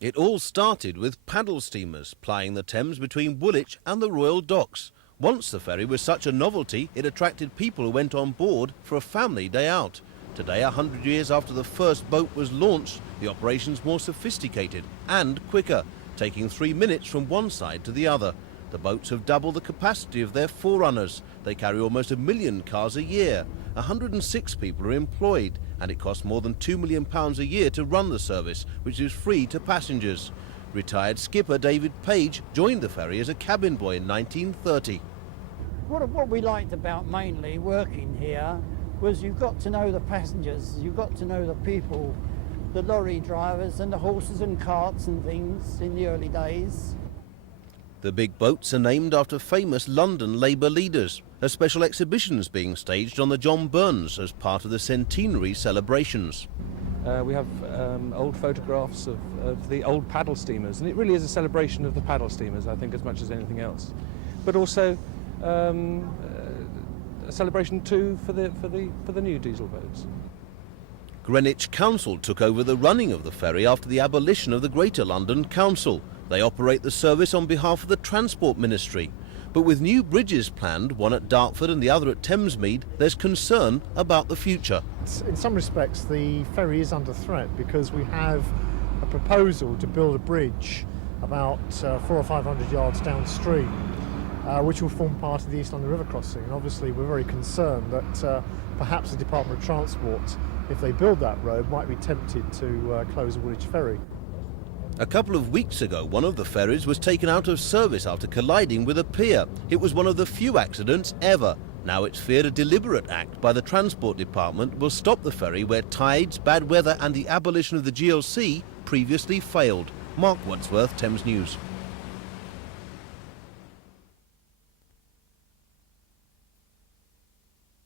It all started with paddle steamers plying the Thames between Woolwich and the Royal Docks. Once the ferry was such a novelty, it attracted people who went on board for a family day out. Today, 100 years after the first boat was launched, the operation's more sophisticated and quicker, taking 3 minutes from one side to the other. The boats have double the capacity of their forerunners. They carry almost 1 million cars a year. 106 people are employed, and it costs more than £2 million a year to run the service, which is free to passengers. Retired skipper David Page joined the ferry as a cabin boy in 1930. What we liked about mainly working here was you got to know the passengers, you got to know the people, the lorry drivers and the horses and carts and things in the early days. The big boats are named after famous London Labour leaders. A special exhibition is being staged on the John Burns as part of the centenary celebrations. We have old photographs of the old paddle steamers, and it really is a celebration of the paddle steamers, I think, as much as anything else. But also a celebration too for the new diesel boats. Greenwich Council took over the running of the ferry after the abolition of the Greater London Council. They operate the service on behalf of the Transport Ministry. But with new bridges planned, one at Dartford and the other at Thamesmead, there's concern about the future. In some respects, the ferry is under threat because we have a proposal to build a bridge about 400 or 500 yards downstream, which will form part of the East London River crossing. And obviously we're very concerned that perhaps the Department of Transport, if they build that road, might be tempted to close the Woolwich ferry. A couple of weeks ago, one of the ferries was taken out of service after colliding with a pier. It was one of the few accidents ever. Now it's feared a deliberate act by the Transport Department will stop the ferry where tides, bad weather and the abolition of the GLC previously failed. Mark Wadsworth, Thames News.